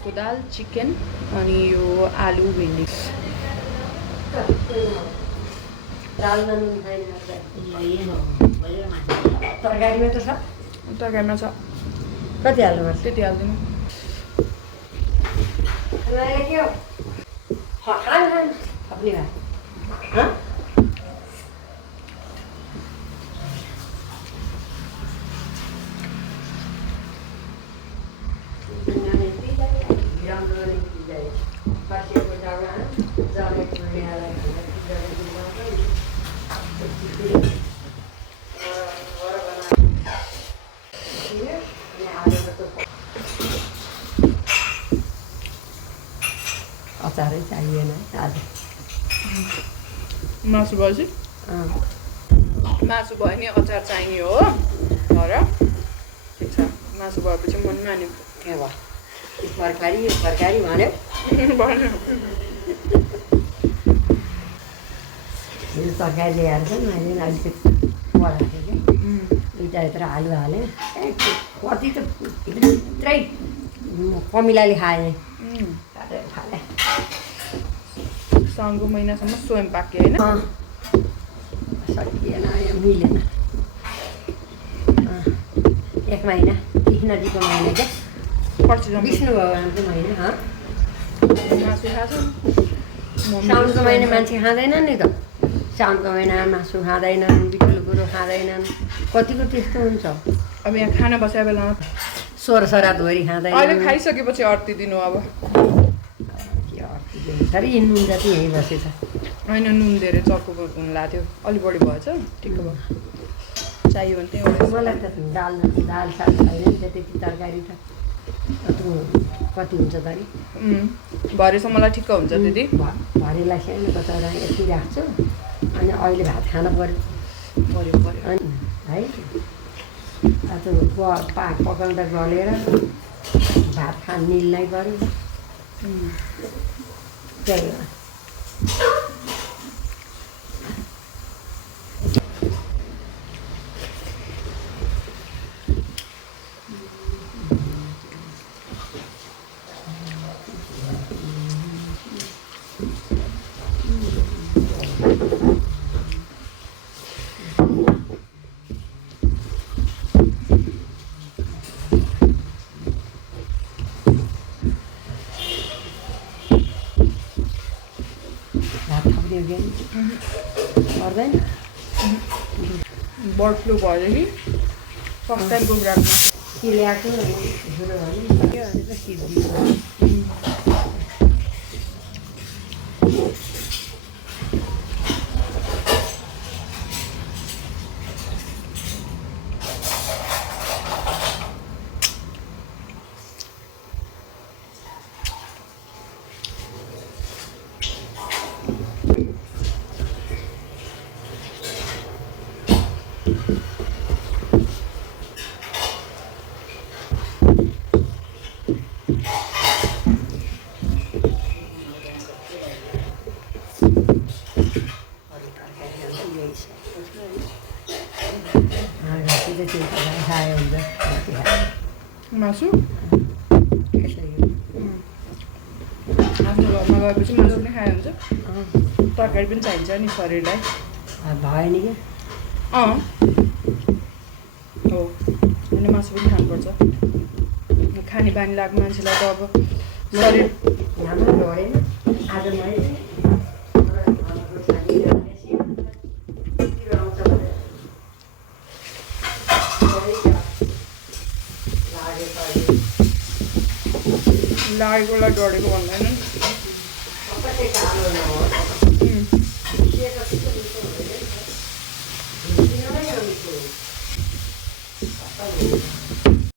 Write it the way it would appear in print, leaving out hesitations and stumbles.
मुसुको दाल chicken अनि यो आलु भिन्डी तरकारीमा त छ तरकारीमा छ कति हाल्नुपर्छ त्यति हालिदिनु के हो खानु खानु थप्ने भए अचारै चाहिएन आज मासु भएपछि मासु भयो नि अचार चाहिने हो तर ठिक छ मासु भएपछि मन माने के भयो तरकारी भन्यो हिजो तरकारी ल्याएर चाहिँ मैले अलिकति बढाएको थिएँ कि दुईवटा यत्र आलु हालेँ कति त भित्रै कमिलाले खाएँ काटेर खाएँ साउनको महिनासम्म स्वयं पाक्यो होइन सकिएन यो मिलेन 1 महिना नजिकको महिना क्या विष्णु भगवान्को महिना मासु खान्छ साउनको महिना मान्छे खाँदैन नि त साउनको महिना मासु खाँदैनन् बिटुलो कुरो खाँदैनन् कतिको त्यस्तो हुन्छ अब यहाँ खाना बसेको बेलामा सोरसरातभरि खाँदैन अहिले खाइसकेपछि अर्ती दिनु अब सरी नुन जति यहीँ बसेछ होइन नुन धेरै चर्को हुन लाग्थ्यो अलिक बढी भएछ ठिक्क भयो चाहियो भने त्यही मलाई त दाल साग छैन नि त्यति तरकारी त कति हुन्छ तरी भरेसम्मलाई ठिक्क हुन्छ त्यति भरेलाई सानो बचाएर यति राख्छु अनि अहिले भात खानु पऱ्यो अनि है आज पकाउँदा गलेर भात खान निल्नै पऱ्यो त्यही हो पर्दैन बर्ड फ्लू भएदेखि फर्स्ट टाइम कुखुराको के ल्याएको ठुलो भने सिद्धि मासु आफ्नो घरमा गएपछि मासु नै खायो हुन्छ तरकारी पनि चाहिन्छ नि शरीरलाई भयो नि क्या हो होइन मासु पनि खानुपर्छ खाने बानी लाग्ने मान्छेलाई त अब शरीर हाम्रो ढोडेन आज मैले लागेकोलाई डढेको भन्दैन